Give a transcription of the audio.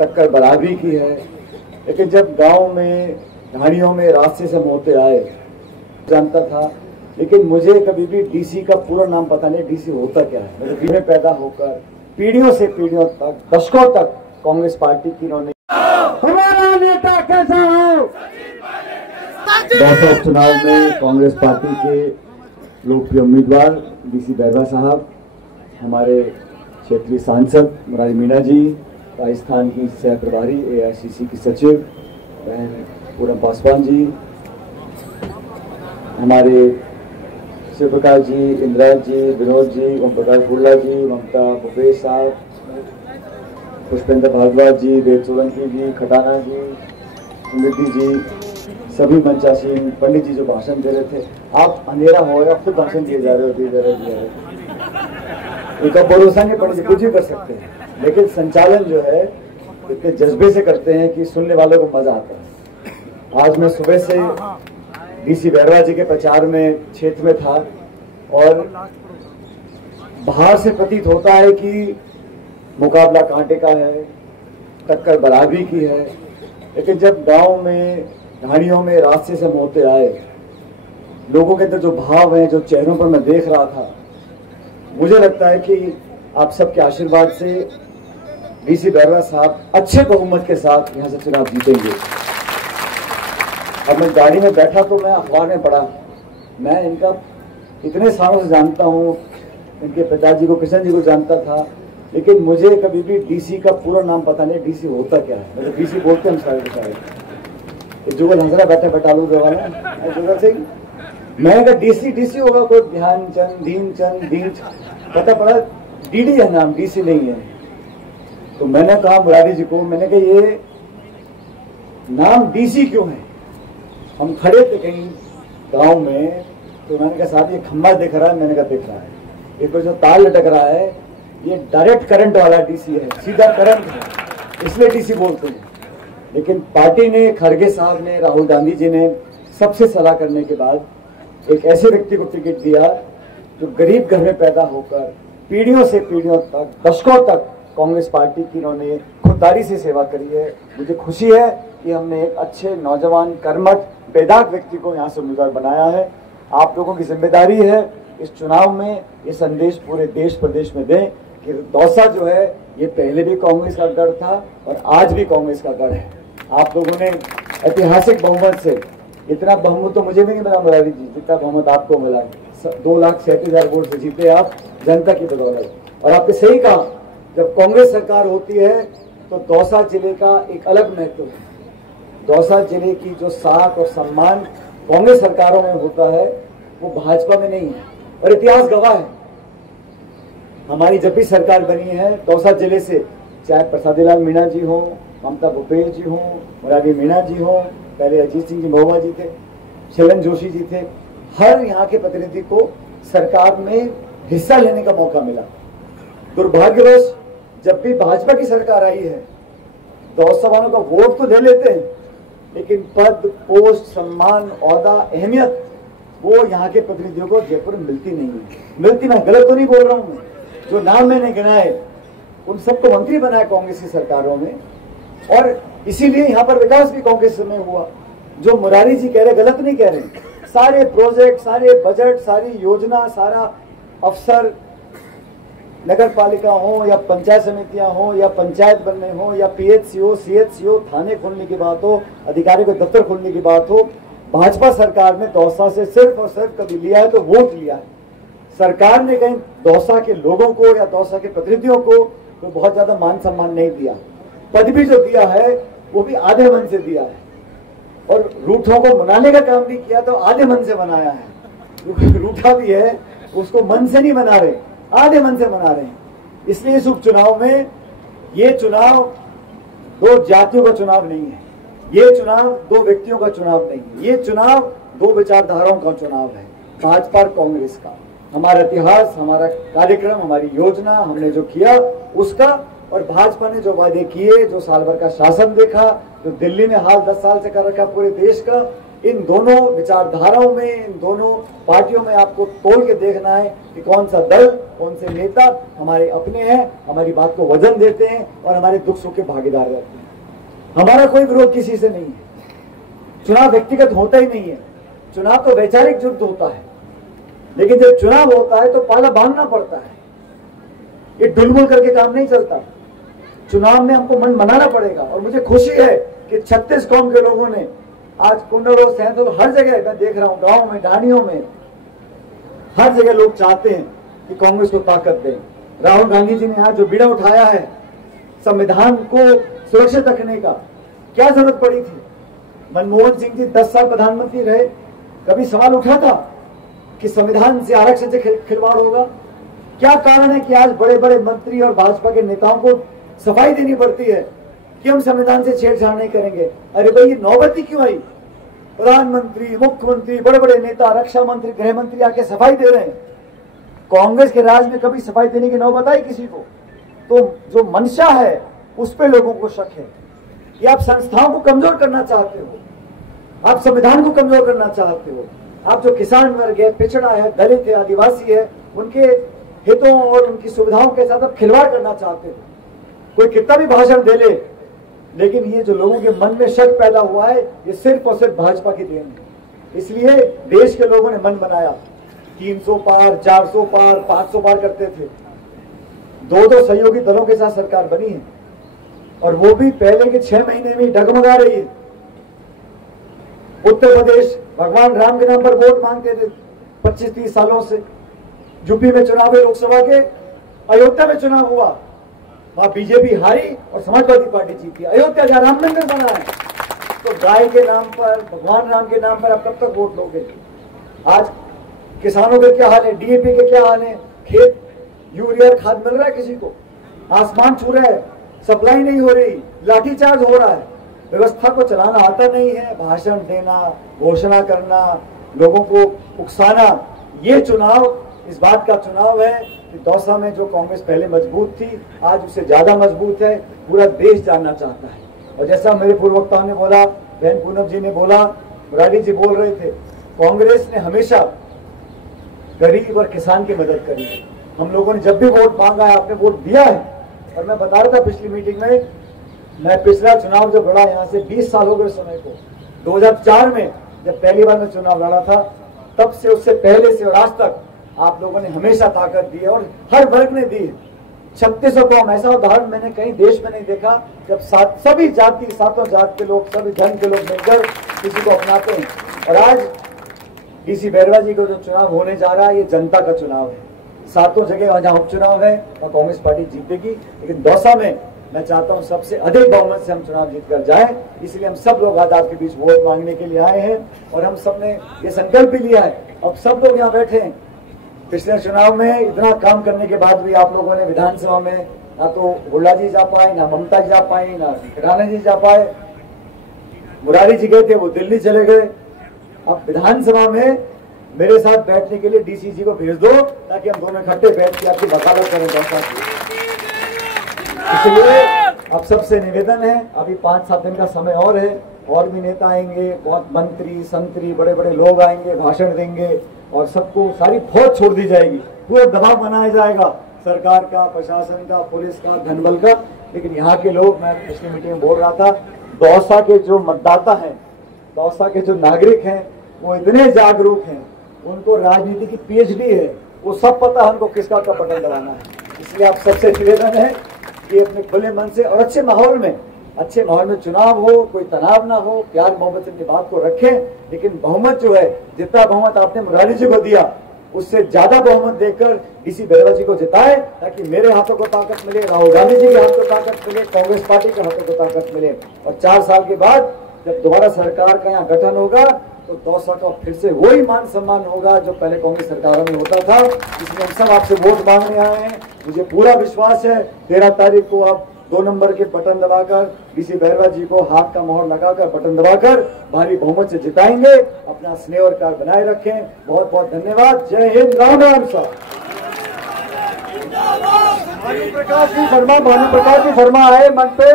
टक्कर बराबरी की है। लेकिन जब गांव में ढाणियों में रास्ते से मोते आए जानता था, लेकिन मुझे कभी भी डीसी का पूरा नाम पता नहीं, डीसी होता क्या है। मेरे घर में पैदा होकर पीढ़ियों से पीढ़ियों तक, दशकों तक कांग्रेस पार्टी की इन्होंने। हमारा नेता कैसा हो? दौसा चुनाव में कांग्रेस पार्टी के लोकप्रिय उम्मीदवार डीसी बैरवा साहब, हमारे क्षेत्रीय सांसद मुरारी मीणा जी, राजस्थान की सह प्रभारी एआईसीसी की सचिव बहन पूनम पासवान जी, हमारे शिव प्रकाश जी, इंदिरा जी, विनोद जी, ओम प्रकाश गुर्ला जी, ममता भूपेश साहब, पुष्पेंद्र भारद्वाज जी, वेद सोलंकी जी, खटाना जी, समृद्धि जी, सभी मंचासीन पंडित जी जो भाषण दे रहे थे। आप अंधेरा हो या खुद भाषण दिए जा रहे हो, इनका भरोसा नहीं, पंडित जी कुछ भी कर सकते हैं, लेकिन संचालन जो है इतने जज्बे से करते हैं कि सुनने वालों को मजा आता है। आज मैं सुबह से डीसी बैरवा जी के प्रचार में क्षेत्र में था और बाहर से प्रतीत होता है कि मुकाबला कांटे का है, टक्कर बराबरी की है। लेकिन जब गांव में ढाणियों में रास्ते से मोते आए, लोगों के अंदर जो भाव है, जो चेहरों पर मैं देख रहा था, मुझे लगता है कि आप सबके आशीर्वाद से डीसी बैरवा साहब अच्छे बहुमत के साथ यहां से चुनाव जीतेंगे। अब मैं गाड़ी में बैठा तो मैं अखबार में पढ़ा, मैं इनका इतने सालों से जानता हूँ, इनके पिताजी को, किशन जी को जानता था, लेकिन मुझे कभी भी डीसी का पूरा नाम पता नहीं, डीसी होता क्या है। मतलब डीसी बोलते हैं हम सारे जुगल हंसरा बैठा बैठालू वाला जुगल सिंह, मैं कहा डीसी होगा कोई ध्यानचंद, दीन पता पड़ा डीडी है नाम, डीसी नहीं है। तो मैंने कहा मुरारी जी को, मैंने कहा ये नाम डीसी क्यों है? हम खड़े थे कहीं गांव में, तो मैंने कहा साहब ये खंभा दिख रहा है, मैंने कहा दिख रहा है, ये कोई जो तार लटक रहा है ये डायरेक्ट करंट वाला डीसी है, सीधा करंट है, इसलिए डीसी बोलते हैं। लेकिन पार्टी ने, खड़गे साहब ने, राहुल गांधी जी ने सबसे सलाह करने के बाद एक ऐसे व्यक्ति को टिकट दिया जो गरीब घर में पैदा होकर पीढ़ियों से पीढ़ियों तक, दशकों तक कांग्रेस पार्टी की इन्होंने खुददारी से सेवा करी है। मुझे खुशी है कि हमने एक अच्छे नौजवान, कर्मठ, बेदाग व्यक्ति को यहाँ से उम्मीदवार बनाया है। आप लोगों की जिम्मेदारी है इस चुनाव में ये संदेश पूरे देश प्रदेश में दें कि दौसा जो है ये पहले भी कांग्रेस का गढ़ था और आज भी कांग्रेस का गढ़ है। आप लोगों ने ऐतिहासिक बहुमत से, इतना बहुमत तो मुझे भी नहीं मिला मुरारी जी जितना बहुमत आपको मिला, 2,37,000 वोट से जीते आप, जनता की बदौलत। और आपने सही कहा, जब कांग्रेस सरकार होती है तो दौसा जिले का एक अलग महत्व है। दौसा जिले की जो साख और सम्मान कांग्रेस सरकारों में होता है वो भाजपा में नहीं है, और इतिहास गवाह है। हमारी जब भी सरकार बनी है दौसा जिले से, चाहे प्रसादीलाल मीणा जी हो, ममता भूपेश जी हो, मुरारी मीणा जी हो, पहले अजीत सिंह जी महुआ जी थे, शैलन जोशी जी थे, हर यहाँ के प्रतिनिधि को सरकार में हिस्सा लेने का मौका मिला। दुर्भाग्यवश जब भी भाजपा की सरकार आई है, दौसा वालों का वोट तो ले लेते हैं, लेकिन पद, पोस्ट, सम्मान, ओहदा, अहमियत वो यहाँ के प्रतिनिधियों को जयपुर में मिलती नहीं है। मिलती, मैं गलत तो नहीं बोल रहा हूँ, जो नाम मैंने गिनाए उन सबको मंत्री बनाया कांग्रेस की सरकारों में, और इसीलिए यहाँ पर विकास भी कांग्रेस में हुआ। जो मुरारी जी कह रहे, गलत नहीं कह रहे, सारे प्रोजेक्ट, सारे बजट, सारी योजना, सारा अफसर, नगर पालिका हो या पंचायत समितियां हो या पंचायत बनने हो या पीएचसी हो, सीएचसी हो, थाने खोलने की बात हो, अधिकारी को दफ्तर खोलने की बात हो, भाजपा सरकार ने दौसा से सिर्फ और सिर्फ कभी लिया है तो वोट लिया है। सरकार ने कहीं दौसा के लोगों को या दौसा के प्रतिनिधियों को तो बहुत ज्यादा मान सम्मान नहीं दिया। पद भी जो दिया है वो भी आधे मन से दिया है, और रूठों को मनाने का काम भी किया तो आधे मन से मनाया है। रूठा भी है उसको मन से नहीं मना रहे, आधे मन से मना रहे हैं। इसलिए इस उपचुनाव में ये चुनाव दो जातियों का चुनाव नहीं है, ये चुनाव दो व्यक्तियों का चुनाव नहीं है, ये चुनाव दो विचारधाराओं का चुनाव है, भाजपा और कांग्रेस का। हमारा इतिहास, हमारा कार्यक्रम, हमारी योजना, हमने जो किया उसका, और भाजपा ने जो वादे किए, जो साल भर का शासन देखा, जो दिल्ली ने हाल 10 साल से कर रखा पूरे देश का, इन दोनों विचारधाराओं में, इन दोनों पार्टियों में आपको तोल के देखना है कि कौन सा दल, कौन से नेता हमारे अपने हैं, हमारी बात को वजन देते हैं और हमारे दुख सुख के भागीदार रहते हैं। हमारा कोई विरोध किसी से नहीं है। चुनाव व्यक्तिगत होता ही नहीं है, चुनाव तो वैचारिक युद्ध होता है। लेकिन जब चुनाव होता है तो पाला बांधना पड़ता है, ये डुलमुल करके काम नहीं चलता। चुनाव में हमको मन बनाना पड़ेगा। और मुझे खुशी है कि 36 कौम के लोगों ने आज कुंडलो, सैंथल, हर जगह मैं देख रहा हूं, गांव में, ढाणियों में, हर जगह लोग चाहते हैं कि कांग्रेस को ताकत दें। राहुल गांधी जी ने आज जो बीड़ा उठाया है संविधान को सुरक्षित रखने का, क्या जरूरत पड़ी थी? मनमोहन सिंह जी 10 साल प्रधानमंत्री रहे, कभी सवाल उठा था कि संविधान से, आरक्षण से खिलवाड़ होगा? क्या कारण है कि आज बड़े बड़े मंत्री और भाजपा के नेताओं को सफाई देनी पड़ती है कि हम संविधान से छेड़छाड़ नहीं करेंगे? अरे भाई, ये नौबत ही क्यों आई? प्रधानमंत्री, मुख्यमंत्री, बड़े बड़े नेता, रक्षा मंत्री, गृह मंत्री आके सफाई दे रहे हैं। कांग्रेस के राज में कभी सफाई देने की नौबत आई किसी को? तो जो मंशा है उस पर लोगों को शक है कि आप संस्थाओं को कमजोर करना चाहते हो, आप संविधान को कमजोर करना चाहते हो, आप जो किसान वर्ग है, पिछड़ा है, दलित है, आदिवासी है, उनके हितों और उनकी सुविधाओं के साथ आप खिलवाड़ करना चाहते हो। कोई कितना भी भाषण दे ले, लेकिन ये जो लोगों के मन में शक पैदा हुआ है, ये सिर्फ और सिर्फ भाजपा की देन है। इसलिए देश के लोगों ने मन बनाया, 300 पार, 400 पार, 500 पार करते थे। 2-2 सहयोगी दलों के साथ सरकार बनी है और वो भी पहले के 6 महीने में डगमगा रही है। उत्तर प्रदेश भगवान राम के नाम पर वोट मांगते थे 25-30 सालों से। यूपी में चुनाव हुए लोकसभा के, अयोध्या में चुनाव हुआ, वहां बीजेपी हारी और समाजवादी पार्टी जीती। अयोध्या जहां राम मंदिर बना है, तो गाय के नाम पर, भगवान राम के नाम पर आप कब तक वोट लोगे? आज किसानों के क्या हाल है, डीएपी के क्या हाल है, खेत यूरिया खाद मिल रहा है किसी को? आसमान छू रहा है, सप्लाई नहीं हो रही, लाठीचार्ज हो रहा है, व्यवस्था को चलाना आता नहीं है, भाषण देना, घोषणा करना, लोगों को उकसाना। ये चुनाव इस बात का चुनाव है कि दौसा में जो कांग्रेस पहले मजबूत थी, आज उससे ज्यादा मजबूत है। पूरा देश जानना चाहता है। और जैसा मेरे पूर्व वक्ताओं ने बोला, बहन पूनम जी ने बोला, मुरारी जी बोल रहे थे, कांग्रेस ने हमेशा गरीब और किसान की मदद करी है। हम लोगों ने जब भी वोट मांगा है, आपने वोट दिया है। और मैं बता रहा था पिछली मीटिंग में, मैं पिछला चुनाव जब लड़ा, यहाँ से 20 साल हो गए समय को, 2004 में जब पहली बार मैं चुनाव लड़ा था, तब से, उससे पहले से और आज तक आप लोगों ने हमेशा ताकत दी है और हर वर्ग ने दी है। 3600 कौम, ऐसा उदाहरण मैंने कहीं देश में नहीं देखा जब सभी जाति, सातों जात के लोग, सभी धर्म के लोग मिलकर किसी को अपनाते हैं। और आज डीसी बैरवा जी को जो चुनाव होने जा रहा है, ये जनता का चुनाव है। सातों जगह जहां उपचुनाव है और कांग्रेस पार्टी जीतेगी, लेकिन दौसा में मैं चाहता हूं सबसे अधिक बहुमत से हम चुनाव जीत कर जाए। इसलिए हम सब लोग आज आपके बीच वोट मांगने के लिए आए हैं और हम सब ने ये संकल्प भी लिया है। अब सब लोग यहाँ बैठे हैं। पिछले चुनाव में इतना काम करने के बाद भी आप लोगों ने विधानसभा में ना तो हुड्डा जी जा पाए, ना ममता जी जा पाई, ना खराना जी जा पाए, मुरारी जी गए थे, वो दिल्ली चले गए। अब विधानसभा में मेरे साथ बैठने के लिए डीसी जी को भेज दो, ताकि हम दोनों इकट्ठे बैठ के आपकी वकालत करें दौसा की। इसलिए अब सबसे निवेदन है, अभी 5-7 दिन का समय और है, और भी नेता आएंगे, बहुत मंत्री, संतरी, बड़े बड़े लोग आएंगे, भाषण देंगे और सबको सारी फौज छोड़ दी जाएगी। पूरा दबाव बनाया जाएगा सरकार का, प्रशासन का, पुलिस का, धनबल का। लेकिन यहाँ के लोग, मैं पिछली मीटिंग में बोल रहा था, दौसा के जो मतदाता हैं, दौसा के जो नागरिक हैं, वो इतने जागरूक हैं, उनको राजनीति की पीएचडी है, वो सब पता है उनको किसका कब बटन दबाना है। इसलिए आप सबसे निवेदन है कि अपने खुले मन से और अच्छे माहौल में चुनाव हो, कोई तनाव ना हो, प्यार मोहब्बत से अपनी बात को रखें। लेकिन बहुमत जो है, जितना बहुमत आपने मुरारी जी को दिया, उससे ज्यादा बहुमत देकर डीसी बैरवा जी को जिताए, ताकि मेरे हाथों को ताकत मिले, राहुल गांधी जी के हाथ को ताकत मिले, कांग्रेस पार्टी के हाथों को ताकत मिले। और 4 साल के बाद जब दोबारा सरकार का यहाँ गठन होगा, तो दौसा का फिर से वही मान सम्मान होगा जो पहले कांग्रेस सरकारों में होता था। इसलिए हम सब आपसे वोट मांगने आए हैं। मुझे पूरा विश्वास है 13 तारीख को आप 2 नंबर के बटन दबाकर डीसी बैरवा जी को हाथ का मोहर लगाकर बटन दबाकर भारी बहुमत से जिताएंगे। अपना स्नेह और प्यार बनाए रखें। बहुत बहुत धन्यवाद। जय हिंद। राम राम। साहब भानु प्रकाश जी फरमा आए मन पे।